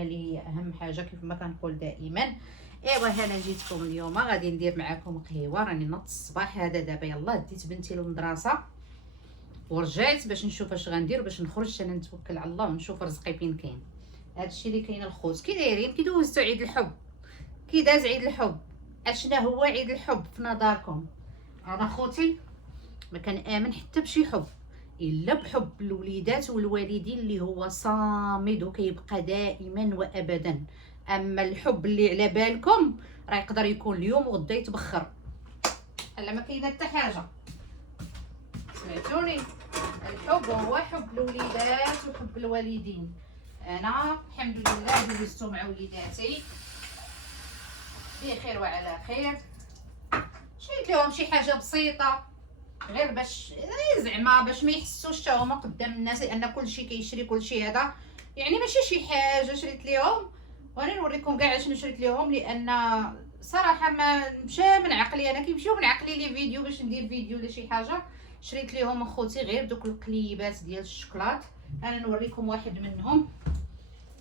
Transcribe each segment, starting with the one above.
اللي هي اهم حاجه كيف ما كنقول دائما. ايوا انا جيتكم اليوم غادي ندير معكم قهوه. راني نض الصباح هذا دابا، يلاه ديت بنتي للمدرسه ورجعت باش نشوف اش غندير باش نخرج انا نتوكل على الله ونشوف رزقي فين كاين. هادشي اللي كاين الخوت. كي دايرين؟ كي دوزتو عيد الحب؟ كي داز عيد الحب؟ اشنا هو عيد الحب في نظركم؟ انا خوتي ما كان امن حتى بشي حب الا بحب الوليدات والوالدين اللي هو صامد وكيبقى دائما وابدا. اما الحب اللي على بالكم راه يقدر يكون اليوم وغدا يتبخر. لا ما كاينه حتى حاجه. سمعتوني؟ الحب هو حب الوليدات وحب الوالدين. انا الحمد لله دوزتو مع وليداتي بخير وعلى خير. شريت لهم شي حاجه بسيطه غير باش زعما باش ما يحسوش حتى هما قدام الناس، لان كلشي كيشري كلشي هذا يعني ماشي شي حاجه شريت لهم. وانا نوريكم كاع شنو شريت لهم، لان صراحه ما مشى من عقلي. انا كيمشيو من عقلي لي فيديو باش ندير فيديو ولا شي حاجه. شريت لهم اخوتي غير دوك القليبات ديال الشوكولات. انا نوريكم واحد منهم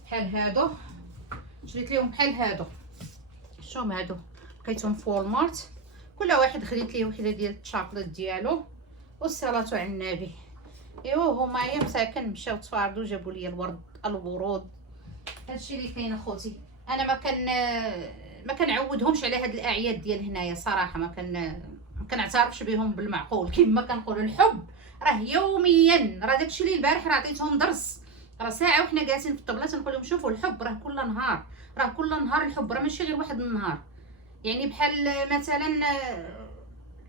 بحال هادو. شريت لهم بحال هادو. شوفوا هادو لقيتهم في والمارت. كل واحد خديت ليه وحده ديال الشوكولات ديالو والصلاه على النبي. ايوا هما يا مساكن مشاو تفاردوا جابوا لي الورود. هادشي اللي كاين اخوتي. انا ما كنعودهمش على هاد الاعياد ديال هنايا صراحه. ما كنعترفش بهم بالمعقول. كما كنقولوا الحب راه يوميا. راه داكشي اللي البارح راه عطيتهم درس. راه ساعه وحنا جالسين في الطبله تنقول لهم شوفوا الحب راه كل نهار. راه كل نهار الحب، راه ماشي غير واحد النهار. يعني بحال مثلا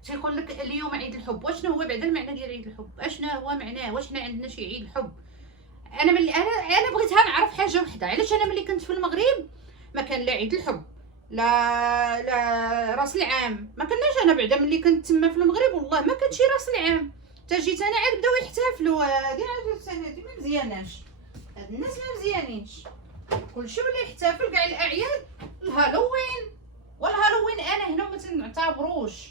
تيقول لك اليوم عيد الحب. واشنو هو بعدا المعنى ديال عيد الحب؟ اشنو هو معناه؟ واش حنا عندنا شي عيد الحب؟ انا انا بغيتها نعرف حاجه وحده. علاش انا ملي كنت في المغرب ما كان لا عيد الحب لا راس العام؟ ما كناش. انا بعدا ملي كنت تما في المغرب والله ما كانش راس العام. حتى جيت انا عاد بداو يحتفلوا. هادي ما مزياناش. هاد الناس ما مزيانينش. كلشي ولا يحتفل كاع الاعياد. الهالوين والهالوين انا هنا ما تنعتبروش.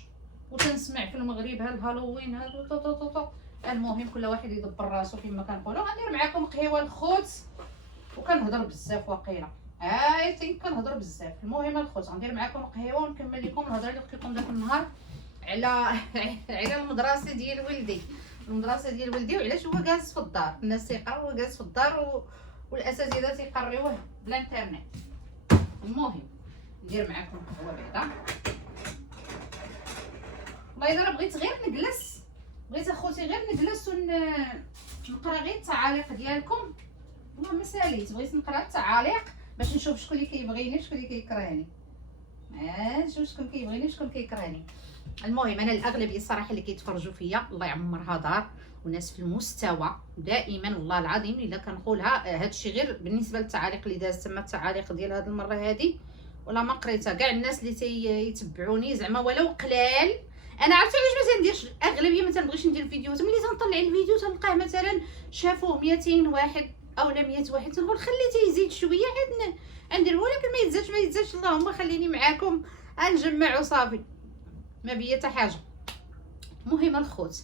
وتنسمع في المغرب هالهالوين هادو. المهم كل واحد يدبر راسو كما كنقولوا. غندير معكم قهوه الخوت وكنهضر بزاف واقيلا. اي ثينك كنهضر بزاف. المهم الخوت غندير معكم قهوه ونكمل لكم الهضره اللي قلت لكم داك النهار على على المدرسه ديال ولدي. المدرسه ديال ولدي وعلاش هو جالس في الدار. الناس تيقراو هو جالس في الدار والاساتذه تيقريوه بلا انترنت. المهم ندير معكم قهوه بعدا. والله الا بغيت غير نجلس. بغيت اخوتي غير نجلس ونقرا غير التعاليق ديالكم. والله ما ساليت. بغيت نقرا التعاليق باش نشوف شكون اللي كيبغيني وشكون اللي كيكرهني. نشوف شكون كيبغيني وشكون كيكرهني. المهم انا الاغلبيه الصراحه اللي كيتفرجوا فيا الله يعمرها دار وناس في المستوى دائما والله العظيم الا كنقولها. هادشي غير بالنسبه للتعاليق اللي دازت تما. التعاليق ديال هاد المره هادي ولا ما قريتها. كاع الناس اللي تيتبعوني زعما ولو قلال. انا عرفتي علاش ما تنديرش الاغلبيه ما تنبغيش ندير فيديوهات. ملي تنطلع الفيديو تلقاه مثلا شافوه 200 واحد اولا 100 واحد تنقول خليتيه يزيد شويه عاد ندير. ولكن ما يتزادش اللهم خليني معاكم نجمع وصافي ما بيا حتى حاجه. المهم الخوت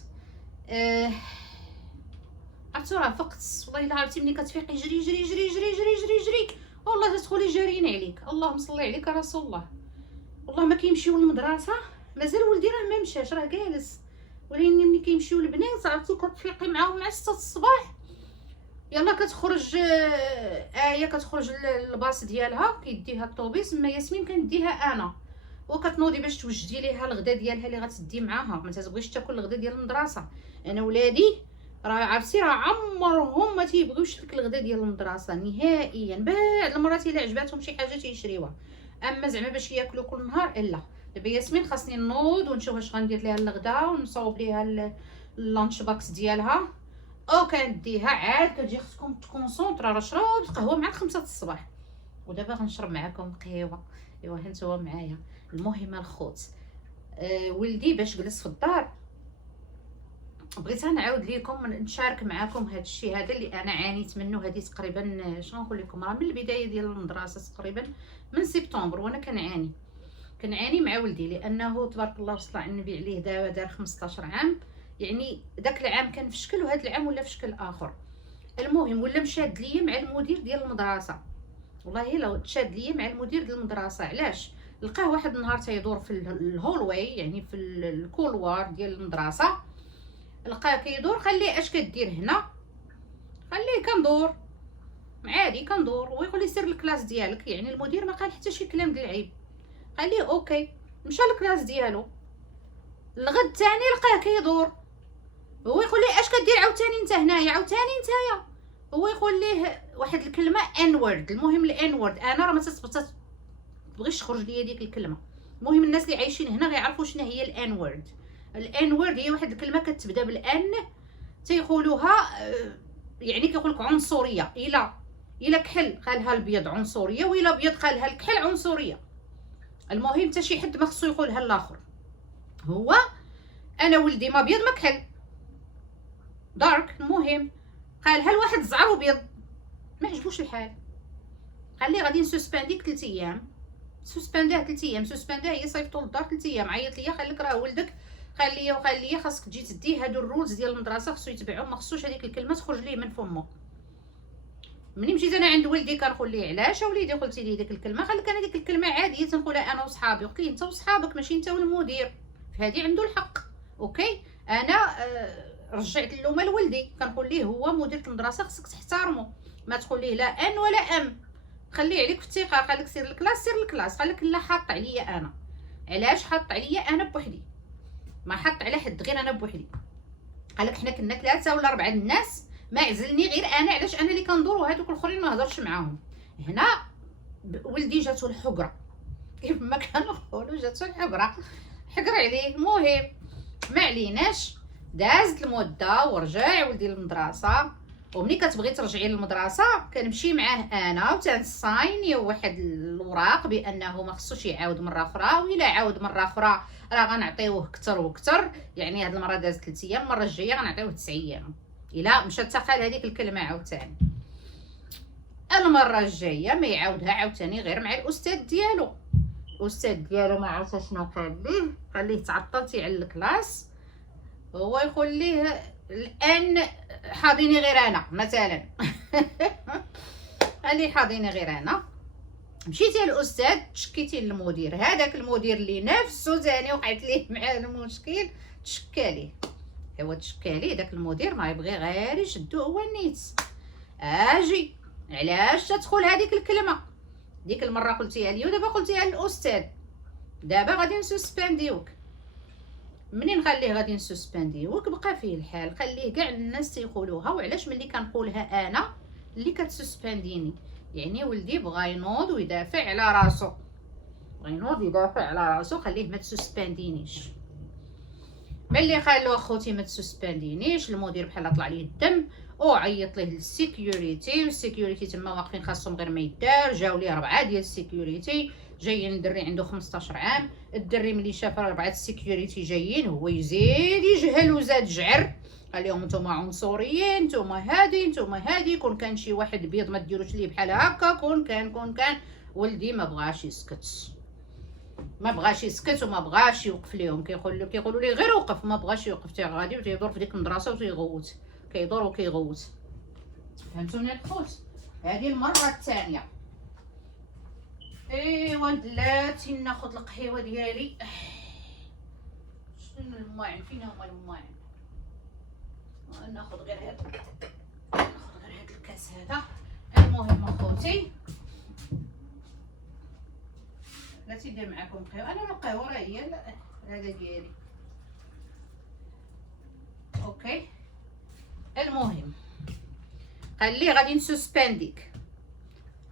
عرفتوا راه فقت. والله الا عرفتي ملي كتفيقي جري جري جري جري جري جري جري والله تدخلي جاريين عليك. اللهم صل عليك رسول الله. والله ما كيمشيو للمدرسه. مازال ولدي راه ما مشاش راه جالس. ولكن ملي كيمشيو البنات عرفتي كتفيقي معاهم مع 6 الصباح. يلا كتخرج كتخرج الباص ديالها كيديها الطوبيس. ما ياسمين كنديها انا وكتنوضي باش توجدي ليها الغدا ديالها اللي غتدي معاها. ما تبغيش تاكل الغدا ديال المدرسه. انا ولادي راه عرفتي راه عمرهم ما تيبغيوش ديك الغدا ديال المدرسه نهائيا. بعض المرات الا عجباتهم شي حاجه تيشريوها. اما زعما باش ياكلوا كل نهار الا. دابا ياسمين خاصني نوض ونشوف واش غندير ليها الغدا ونصاوب ليها اللانش باكس ديالها. او كنديها عاد كتجي خصكم تكونسونطرا. راه شربت قهوه مع 5 الصباح ودابا غنشرب معكم قهوه. ايوا هانتوما معايا. المهم الخوت ولدي باش جلس في الدار بغيت نعاود لكم نشارك معكم هذا الشيء هذا اللي انا عانيت منه. هذه تقريبا شنو نقول لكم راه من البدايه ديال المدرسه تقريبا من سبتمبر وانا كنعاني مع ولدي. لانه تبارك الله وصلى على النبي عليه دار 15 عام. يعني داك العام كان في شكل وهذا العام ولا في شكل اخر. المهم ولا مشاد ليا مع المدير ديال المدرسه والله لو تشاد ليا مع المدير ديال المدرسه. علاش؟ لقاه واحد النهار تيدور في الهولواي، يعني في الكولوار ديال المدرسه، لقاه كيدور. قال لي اش كدير هنا؟ قال لي كندور عادي كندور. ويقول لي سير الكلاس ديالك. يعني المدير ما قال حتى شي كلام ديال العيب. قال لي اوكي، مشى للكلاس ديالو. الغد الثاني لقاه كيدور. هو يقول لي اش كدير عاوتاني انت هنايا؟ عاوتاني نتايا. هو يقول ليه واحد الكلمه ان وورد. المهم الان وورد انا راه ما تبغيش تخرج ليا ديك الكلمه. المهم الناس اللي عايشين هنا غيعرفوا شنو هي الان وورد. الان وورد هي واحد الكلمه كتبدا بالان، تيقولوها يعني كيقول لك عنصريه. الا كحل قالها البيض عنصريه، والا بيض قالها الكحل عنصريه. المهم حتى شي حد ما خصو يقولها الاخر. هو انا ولدي ما بيض ما كحل دارك. المهم قالها لواحد زعر وبيض، ما عجبوش الحال. قال لي غادي نسوسبانديك 3 ايام. سوسبانداه 3 ايام. سوسبانداه هي صيفطو للدار 3 ايام. عيط ليا قال لك راه ولدك قال لي خاصك تجي تدي هادو الرولز ديال المدرسه خصو يتبعوا، ما خصوش هذيك الكلمه تخرج ليه من فمه. ملي مشيت انا عند ولدي كنقول ليه علاش وليدي قلتي لي ديك الكلمه؟ قال لك انا ديك الكلمه عاديه تنقولها انا وصحابي. قلت ليه انت وصحابك ماشي انت والمدير، فهادي عنده الحق. اوكي انا رجعت اللومه لولدي. كنقول ليه هو مدير المدرسه خصك تحترمه، ما تقول ليه لا ان ولا ام. خليه عليك في الثقه. قال لك سير الكلاس سير الكلاس. قال لك لا، حاط عليا انا. علاش حاط عليا انا بوحدي؟ ما حط على حد غير انا بوحدي. قال لك حنا كنا 3 ولا 4 الناس، ما عزلني غير انا. علاش انا اللي كندور وهذوك الاخرين ما هضرش معاهم؟ هنا ولدي جاتو الحقره كيف ما كنقولوا، جاتو الحقره، حقر عليه. المهم ما عليناش، دازت المده ورجع ولدي للمدرسه. وملي كتبغي ترجعي للمدرسه كنمشي معاه انا وتنسايني واحد الوراق بانه ما خصوش يعاود مره اخرى، وإلا عاود مره اخرى راه غنعطيوه كتر وكتر. يعني هاد المره دازت 3 ايام، المره الجايه غنعطيوه 9 ايام الا مشى تقال هذيك الكلمه عاوتاني. المره الجايه ما يعاودها عاوتاني غير مع الاستاذ ديالو. الاستاذ ديالو ما عرفت شنو قال ليه تعطلتي على الكلاس. هو يقول ليه الان حاضيني غير انا مثلا. قال لي حاضيني غير انا. مشيتي للاستاذ تشكيتي للمدير. هذاك المدير اللي نفسه ثاني وقعت ليه مع المشكل تشكى ليه. هو تشكى ليه داك المدير ما يبغي غير يشدو هو النيت. اجي علاش تدخل هذيك الكلمه؟ ديك المره قلتيها لي ودابا قلتيها للاستاذ. دابا غادي نسوسبانديوك. منين خليه غادي نسوسبانديوك بقى فيه الحال. خليه كاع الناس تيقولوها. وعلاش ملي كنقولها انا اللي كتسوسبانديني؟ يعني ولدي بغى ينوض ويدافع على راسو، بغى ينوض يدافع على راسو. خليه ما تسوسباندينيش. ملي قال له اخوتي ما تسوسباندينيش، المدير بحال طلع ليه الدم وعيط ليه للسيكيوريتي. والسيكيوريتي تما واقفين خاصهم غير ما يدار. جاو ليه 4 ديال السيكيوريتي جايين. الدري عنده 15 عام. الدري ملي شاف 4 السيكيوريتي جايين هو يزيد يجهل وزاد جعر. قال لهم نتوما عنصريين، نتوما هادي كون كان شي واحد بيض ما ديروش ليه بحال هكا. كون كان ولدي ما بغاش يسكت. وما بغاش يوقف ليهم. كيقولوا ليه غير وقف، ما بغاش يوقف. تي غادي وتيدور في ديك المدرسه وتيغوت، كيدور وكيغوت. فهمتوني الخوت؟ هذه المره الثانيه. ايوا دلاتي ناخذ القهيوه ديالي. شنو الماعن؟ فين هما الماعن؟ ناخذ غير هذا الكاس هذا. المهم اخوتي لا تيدير معاكم قهوه. انا القهوه راه هي هذا ديالي. اوكي المهم قال لي غادي نسوسبانديك.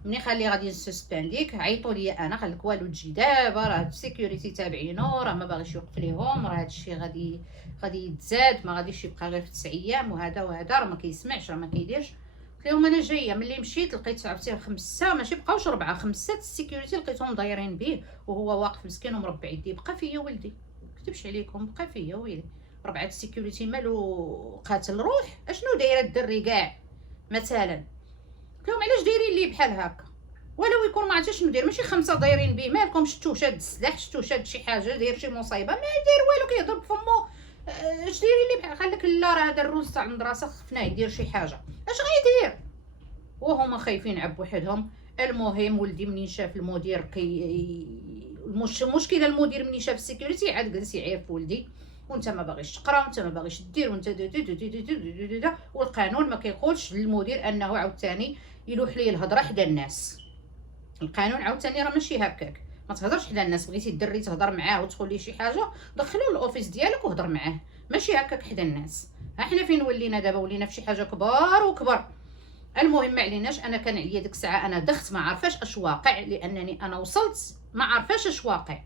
ملي قال لي غادي نسوسبانديك عيطوا لي انا. قال لك والو تجي دابا، راه السيكوريتي تابعينو، راه ما باغيش يوقف ليهم، راه هادشي غادي يتزاد، ما غاديش يبقى غير في 9 ايام وهذا راه ما كيسمعش، راه ما كيديرش. قلت لهم انا جايه. ملي مشيت لقيت عرفتي 5 ماشي بقاوش 4 5 السيكوريتي لقيتهم دايرين به وهو واقف مسكين ومربع يديه. بقى فيا ولدي، كتبش عليكم، بقى فيا ويلي. 4 السيكوريتي مالو قاتل روح؟ اشنو دايره الدري كاع مثلا؟ قلت لهم علاش دايرين لي بحال هكا؟ ولو يكون ما عرفتش شنو داير، ماشي 5 دايرين به. مالكم؟ شفتو شاد السلاح، شفتو شاد شي حاجه، داير شي مصيبه؟ ما داير والو، كيهضر بفمو. اش دايرين لي بحال؟ قال لك لا راه هذا الروز تاع المدرسه خفناه يدير شي حاجه. اش غيدير؟ وهما خايفين عب وحدهم. المهم ولدي منين شاف المدير المشكله المدير منين شاف السيكوريتي عاد جلس يعير في ولدي، وانت ما باغيش تقرا وانت ما باغيش دير وانت والقانون ما كيقولش للمدير انه عاوتاني يلوح ليه الهضره حدا الناس. القانون عاوتاني راه ماشي هكاك، ما تهضرش حدا الناس. بغيتي الدري تهضر معاه وتقول ليه شي حاجه دخلو للاوفيس ديالك وهضر معاه، ماشي هكاك حدا الناس. احنا فين ولينا دابا؟ ولينا في شي حاجه كبار وكبر. المهم ما عليناش. انا كان عليا ديك الساعه انا دخت ما عارفاش اش واقع، لانني انا وصلت ما عارفاش اش واقع.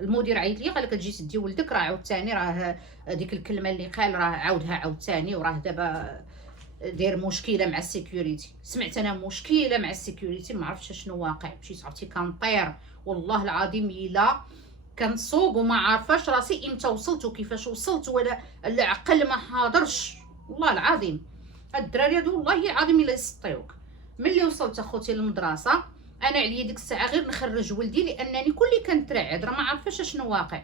المدير عيط لي قال لك تجي تدي ولدك، راه عاوتاني راه ديك الكلمه اللي قال راه عاودها عاوتاني، وراه دابا داير مشكله مع السيكوريتي. سمعت انا مشكله مع السيكوريتي، ما عرفتش شنو واقع. مشيت عرفتي كنطير والله العظيم الا كنصوب وما عارفاش راسي امتى وصلت وكيفاش وصلت، ولا العقل ما حاضرش والله العظيم. هاد الدراري هادو والله العظيم الا يسطيوك. ملي وصلت اخوتي للمدرسه انا عليا ديك الساعه غير نخرج ولدي، لانني كلي كنترعد راه ما عارفاش شنو واقع.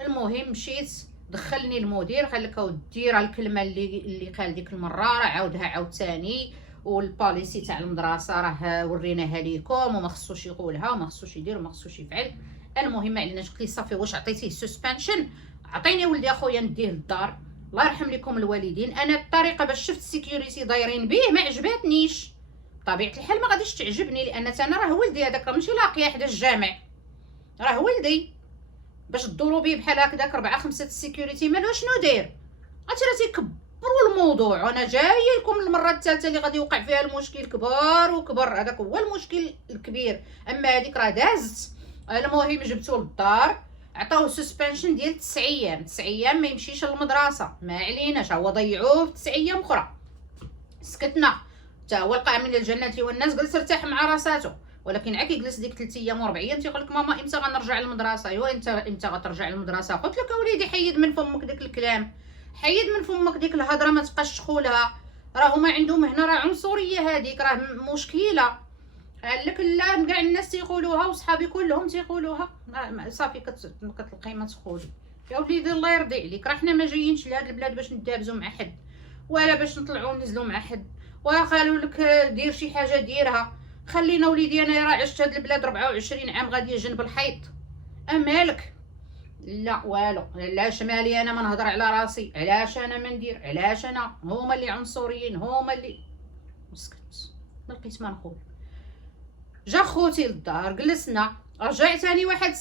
المهم مشيت دخلني المدير قال لك اودي راه الكلمه اللي قال ديك المره راه عاودها عاوتاني، والبوليسي تاع المدرسه راه وريناها ليكم وما خصوش يقولها وما خصوش يدير وما خصوش يفعل. المهم ما عليناش. قلت لي صافي واش عطيتيه سسبنشن؟ عطيني ولدي اخويا نديه للدار، الله يرحم لكم الوالدين. انا الطريقه باش شفت السيكوريتي دايرين به ما عجباتنيش، بطبيعه الحال ما غاديش تعجبني، لان انا راه ولدي هذاك راه ماشي لاقيه حدا الجامع، راه ولدي. باش تدوروا بيه بحال هكذاك 4 5 السيكوريتي مالو شنو داير؟ عرفتي راه تيكبروا الموضوع. وانا جايه لكم المره الثالثه اللي غادي يوقع فيها المشكل كبار وكبر، هذاك هو المشكل الكبير. اما هذيك راه دازت. المهم جبتو للدار، عطاوه سسبنشن ديال 9 ايام. 9 ايام ما يمشيش للمدرسه، ما عليناش، هو ضيعوه في 9 ايام اخرى. سكتنا حتى هو لقى من الجنه والناس، جلس ارتاح مع راساتو. ولكن عا كيجلس ديك 3 ايام و4 ايام تيقول لك ماما امتى غنرجع للمدرسه؟ ايوا انت امتى غترجع للمدرسه؟ قلت لك اوليدي حيد من فمك داك الكلام، حيد من فمك ديك الهضره، ما تبقاش تقولها. راه هما عندهم هنا راه عنصريه، هذيك راه مشكله. قال لك لا كاع الناس تيقولوها وصحابي كلهم تيقولوها. صافي كتلقاي ما تقولي. يا وليدي الله يرضي عليك، راه حنا ما جايينش لهاد البلاد باش ندابزو مع حد، ولا باش نطلعوا وننزلوا مع حد. وقالوا لك دير شي حاجه ديرها. خلينا وليدي انا راه عشت هاد البلاد 24 عام غاديه جنب الحيط. امالك؟ لا والو. علاش مالي انا ما نهضر على راسي؟ علاش انا ما ندير؟ علاش انا؟ هما اللي عنصريين، هما اللي مسكت ما لقيت ما نقول. جا خوتي للدار جلسنا، رجعت ثاني واحد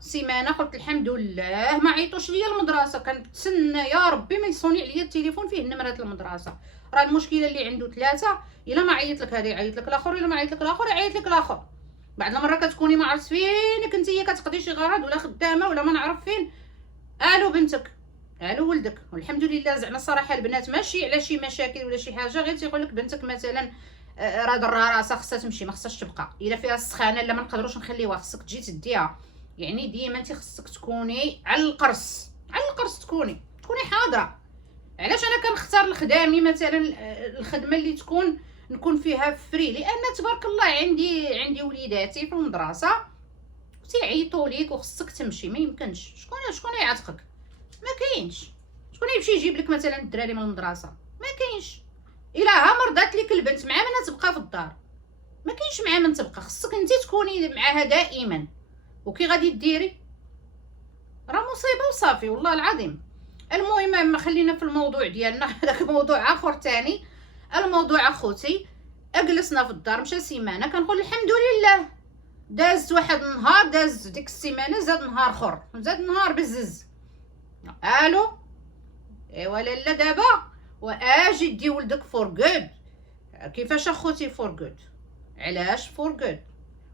سيمانه قلت الحمد لله ما عيطوش ليا المدرسه. كنتسنى يا ربي ما يصوني عليا التليفون فيه نمرات المدرسه. راه المشكله اللي عنده 3، الا ما عيط لك هذا يعيط لك الاخر، الا ما عيط لك الاخر يعيط لك الاخر. بعد المره كتكوني ما عرفت فينك نتيا كتقضي شي غرض ولا خدامه ولا ما نعرف فين. الو بنتك، الو ولدك. والحمد لله زعما الصراحه البنات ماشي على شي مشاكل ولا شي حاجه، غير تيقول لك بنتك مثلا راه ضرها راسها خصها تمشي، ما خصهاش تبقى. الا فيها السخانه لا ما نقدروش نخليوها، خصك تجي تديها. يعني ديما انت خصك تكوني على القرص، على القرص تكوني حاضره. علاش انا كنختار الخدامي مثلا الخدمه اللي نكون فيها فري؟ لان تبارك الله عندي وليداتي في المدرسه تيعيطوا ليك وخصك تمشي. ما يمكنش. شكون يعاتقك؟ ما كاينش. شكون يمشي يجيب لك مثلا الدراري من المدرسه؟ ما كاينش. الا ها مرضات لك البنت مع من تبقى في الدار؟ ما كاينش مع من تبقى، خصك انت تكوني معاها دائما. وكي غادي ديري راه مصيبه وصافي والله العظيم. المهم خلينا في الموضوع ديالنا هذاك موضوع اخر تاني. الموضوع اخوتي اجلسنا في الدار، مشى سيمانه كنقول الحمد لله. داز واحد النهار، داز ديك السيمانه، زاد نهار اخر، زاد نهار بزز. الو ايوا لالا دابا واجي دي ولدك فور جود. كيفاش اخوتي فور جود؟ علاش فور جود؟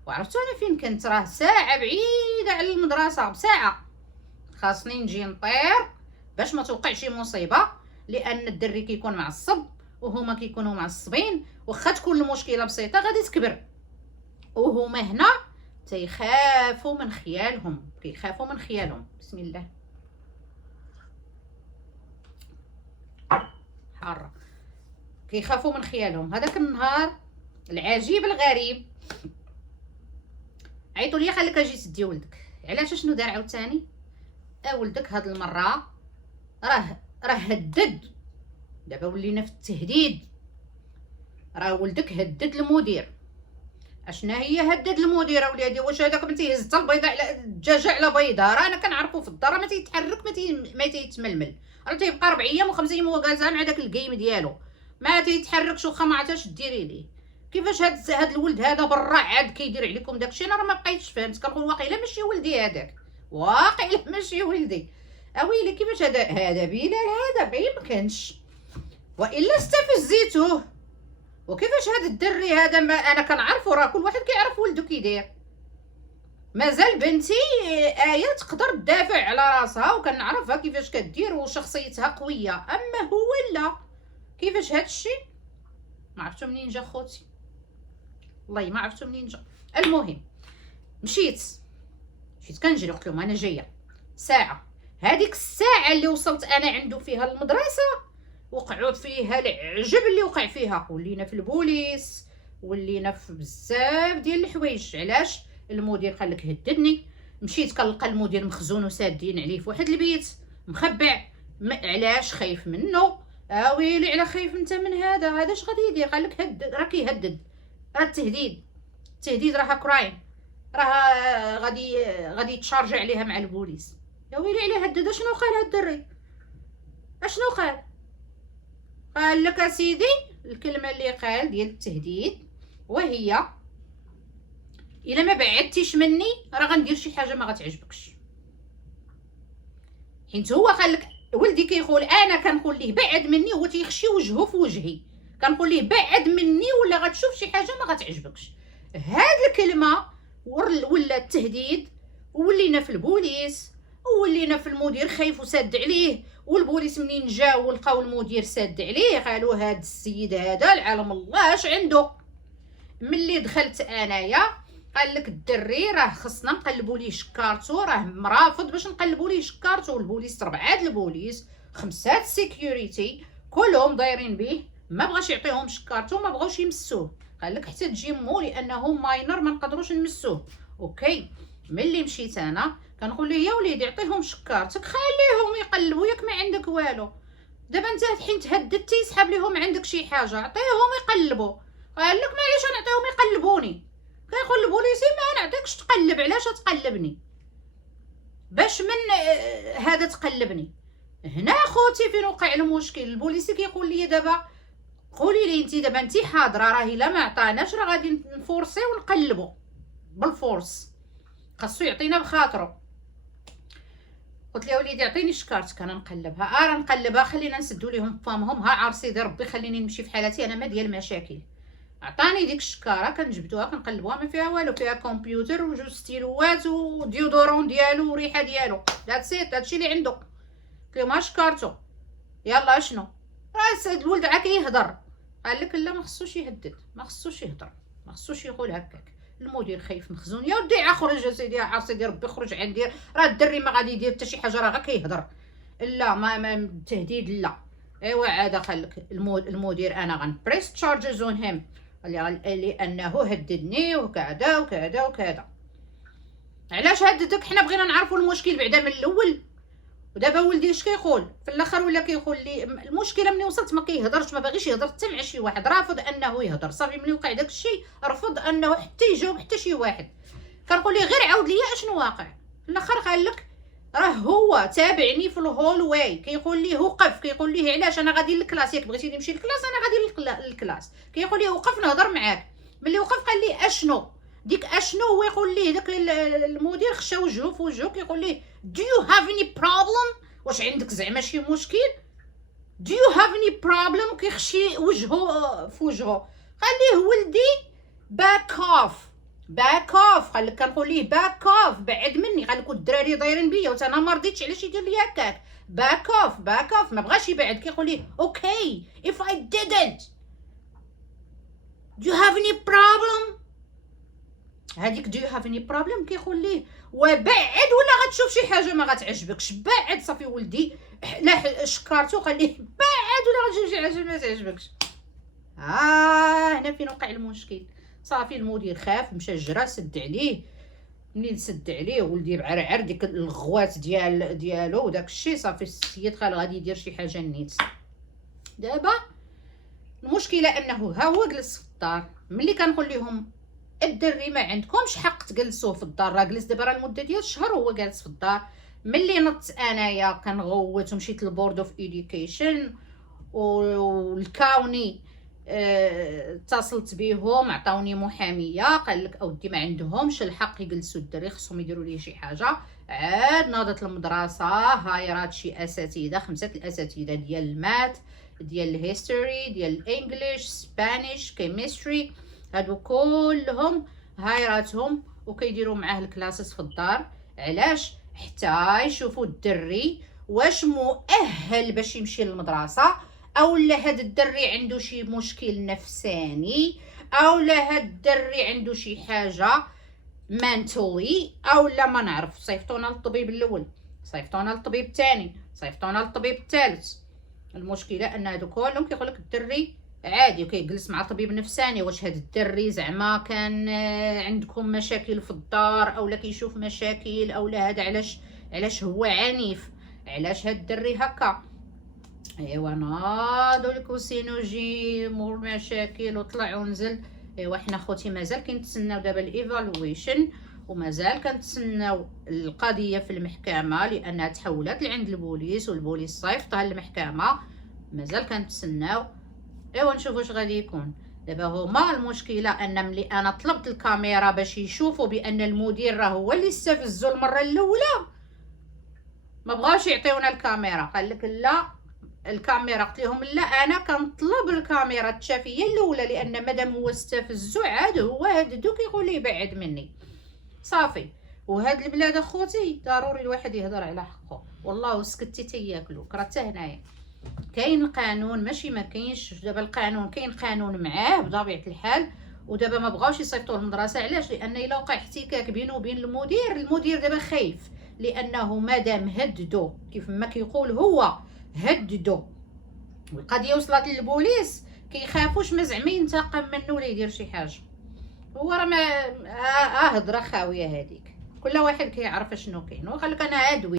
وعرفتوا انا فين كنت؟ راه ساعه بعيده على المدرسه، بساعه. خاصني نجي نطير باش ما توقع شي مصيبه، لان الدري كيكون معصب وهما كيكونوا معصبين. واخا تكون المشكله بسيطه غادي تكبر، وهما هنا تيخافوا من خيالهم، كيخافوا من خيالهم. بسم الله حاره. كيخافوا من خيالهم. هذاك النهار العجيب الغريب عيطوا لي خليك اجي تدي ولدك. علاش؟ شنو دار عاوتاني؟ ولدك هاد المره راه هدد. دابا ولينا في التهديد. راه ولدك هدد المدير. اشنا هي هدد المديره ولادي. واش هذاك ما تيهز حتى البيضه على الدجاجه على بيضه؟ راه انا كنعرفو في الدار ما تيتحرك ما تيتململ، راه تيبقى 4 ايام و5 ايام هو جالس مع داك الكيم ديالو ما تيتحركش واخا ما عرفتش ديري ليه. كيفاش هاد الولد هذا برا عاد كيدير عليكم داكشي؟ انا راه ما بقيتش فهمت. كنقول واقيلا ماشي ولدي هذاك، واقيلا ماشي ولدي. اويلي كيفاش هذا بلال هذا ما يمكنش، والا استفزيتوه. وكيفاش هاد الدري هذا ما انا كنعرفو، راه كل واحد كيعرف ولدو كيدير. مازال بنتي آية تقدر تدافع على راسها وكنعرفها كيفاش كدير وشخصيتها قويه، اما هو لا. كيفاش هاد الشيء ما عرفتو منين جا خوتي، والله ما عرفتو منين جا. المهم مشيت كنجري، قلت لهم انا جايه ساعه. هذيك الساعه اللي وصلت انا عنده فيها المدرسه وقعوا فيها العجب اللي وقع فيها. ولينا في البوليس، ولينا في بزاف ديال الحوايج. علاش؟ المدير قال لك هددني. مشيت كنلقى المدير مخزون وسادين عليه في واحد البيت مخبع. علاش؟ خايف منه. ويلي على خايف انت من هذا اش غادي يدير؟ قال لك هدد، راه كيهدد، راه التهديد راه كرايم، راه غادي يتشارجي عليها مع البوليس. يا ويلي عليه هدد. شنو قال هاد الدري؟ اشنو قال لك اسيدي الكلمه اللي قال ديال التهديد، وهي الا ما بعدتيش مني راه غندير شي حاجه ما غتعجبكش. حيت هو قال لك ولدي كيقول انا كنقول ليه بعد مني، هو تيخشي وجهه في وجهي، كنقول ليه بعد مني ولا غتشوف شي حاجه ما غتعجبكش. هاد الكلمه ولا التهديد. ولينا في البوليس، ولينا في المدير خايف وساد عليه. والبوليس منين جاو ولقاو المدير ساد عليه قالوا هاد السيد هذا العالم الله اش عنده. ملي دخلت انايا قال لك الدري راه خصنا نقلبوا ليه شكارتو، راه مرافض باش نقلبوا ليه شكارتو. البوليس 4 البوليس 5 سيكوريتي كلهم دايرين به، ما بغاش يعطيهم شكارتو، ما بغاوش يمسوه. قال لك حتى تجي مو لانه ماينر ما نقدروش نمسوه. اوكي. ملي مشيت انا كنقول ليه يا وليدي عطيهم شكارتك خليهم يقلبوا، ياك ما عندك والو. دابا انت حين تهددتي يسحب ليهم عندك شي حاجه، عطيهم يقلبوا. قال لك معليش نعطيهم يقلبوني. كيقول البوليسي ما نعطيكش تقلب، علاش تقلبني؟ باش من هذا تقلبني؟ هنا خوتي فين وقع المشكل. البوليسي كيقول لي دابا قولي لي انت دابا انت حاضره، راه الا ما عطاناش راه غادي نفورسي ونقلبوا بالفورس، خاصو يعطينا بخاطرو. قلت له وليدي عطيني شكارتك انا نقلبها. راه نقلبها، خلينا نسدوا ليهم فامهم. ها عرسي دي ربي خليني نمشي في حالتي انا ما ديال مشاكل. عطاني ديك الشكاره كنجبدوها كنقلبوها ما فيها والو، فيها كمبيوتر وجوج ستيلوات وديودورون ديالو وريحه ديالو. داتسيت هادشي اللي عنده. قلت لهم ها شكارتو يلا شنو؟ راه الولد عا كيهضر. قال لك لا ما خصوش يهدد، ما خصوش يهضر، ما خصوش يقول هكاك. المدير خايف مخزون. يا ودي خرج سيدي عاصي ديال ربي خرج عندي، راه الدري ما غادي يدير حتى شي حاجه، راه غير كيهضر. لا ما التهديد لا. ايوا عاد قال لك المدير انا غنبريس تشارجز اون هيم لانه هددني وكذا وكذا وكذا. علاش هددك؟ حنا بغينا نعرفوا المشكل بعدا من الاول. ودابا ولدي اش كيقول في الاخر؟ ولا كيقول لي المشكله ملي وصلت ما كيهضرش، ما باغيش يهضر حتى مع شي واحد، رافض انه يهضر. صافي ملي وقع داك الشيء رفض انه حتى يجاوب حتى شي واحد. كنقول ليه غير عاود لي اشنو واقع. في الاخر قال لك راه هو تابعني في الهول واي، كيقول ليه وقف، كيقول ليه علاش انا غادي للكلاس، ياك بغيتي نمشي للكلاس انا غادي للكلاس. كيقول ليه وقف نهضر معاك. ملي وقف قال لي اشنو ديك اشنو. هو يقول ليه داك المدير خشى وجهه في وجهه كيقول ليه do you have any problem؟ واش عندك زعما شي مشكل؟ do you have any problem؟ كيخشي وجهه في وجهه. قال ليه ولدي باك اوف قال لك كنقول ليه باك اوف بعد مني. قال لك الدراري دايرين بيا وانا ما رضيتش علاش يدير لي هكاك. باك اوف ما بغاش يبعد. كيقول ليه اوكي if I didn't do you have any problem؟ هذيك do you have any problem كيقول ليه وبعد ولا غتشوف شي حاجه ما غتعجبكش. بعد صافي ولدي لا شكرتو قال ليه بعد ولا غتشوف شي حاجه ما تعجبكش. هنا فين وقع المشكل. صافي المدير خاف مشى جرى سد عليه. منين سد عليه ولدي بعرعر ديك الغوات ديالو وداك الشيء. صافي السيد قال غادي يدير شي حاجه نيت. دابا المشكله انه ها هو جلس في الدار. ملي كنقول لهم الدري ما عندكمش حق تجلسوه في الدار، راه جلس دابا راه المده ديال شهر هو جالس في الدار. ملي نضت انايا كنغوت ومشيت للبورد اوف ايديوكيشن والكاوني، اتصلت بهم عطاوني محاميه، قال لك اودي ما عندهمش الحق يجلسوا الدري، خصهم يديروا ليه شي حاجه. عاد ناضت المدرسه هايرات شي اساتذه، 5 الاساتذه ديال المات، ديال الهيستوري، ديال الانجليش، سبانيش، كيمستري، هادو كلهم هايراتهم وكيديروا معاه الكلاسز في الدار. علاش؟ حتى يشوفوا الدري واش مؤهل باش يمشي للمدرسه، او لا هاد الدري عنده شي مشكل نفساني، او لا هاد الدري عنده شي حاجه مانتولي، او لا ما نعرف. صيفطونا للطبيب الاول، صيفطونا للطبيب الثاني، صيفطونا للطبيب الثالث. المشكله ان هادو كلهم كيقول لك الدري عادي وكيجلس مع طبيب نفساني. واش هاد الدري زعما كان عندكم مشاكل في الدار، او لا كيشوف مشاكل، او لا هذا علاش هو عنيف، علاش هاد الدري هكا؟ ايوا ناضوا لك وسينوجي مور مشاكل وطلع ونزل. ايوا حنا خوتي مازال كنتسناو دابا الايفالويشن، ومازال كنتسناو القضيه في المحكمه لانها تحولت لعند البوليس، والبوليس صيفطها للمحكمه. مازال كنتسناو. ايوا نشوفوا واش غادي يكون. دابا هما المشكله ان ملي انا طلبت الكاميرا باش يشوفوا بان المدير راه هو اللي استفزو المره الاولى، ما بغاوش يعطيونا الكاميرا. قال لك لا الكاميرا، قلت لهم لا انا كنطلب الكاميرا التشافيه الاولى، لان مادام هو استفزو عاد هو هددو كيقول لي بعد مني صافي. وهاد البلاد اخوتي ضروري الواحد يهضر على حقه، والله سكتي تياكلوك. راه حتى هنايا كاين القانون، ماشي ما كاينش. دابا القانون كاين قانون معاه بطبيعه الحال، ودابا ما بغاوش يصيفطوه للمدرسه. علاش؟ لان الا وقع احتكاك بينه وبين المدير دابا خايف، لانه مادام هددو كيف ما كيقول هو هددو والقضيه وصلت للبوليس، كيخافوش ما زعما ينتقم منه ولا يدير شي حاجه. هو راه ما هضره خاويه هذيك، كل واحد كيعرف شنو كاين. وقال لك انا عدوي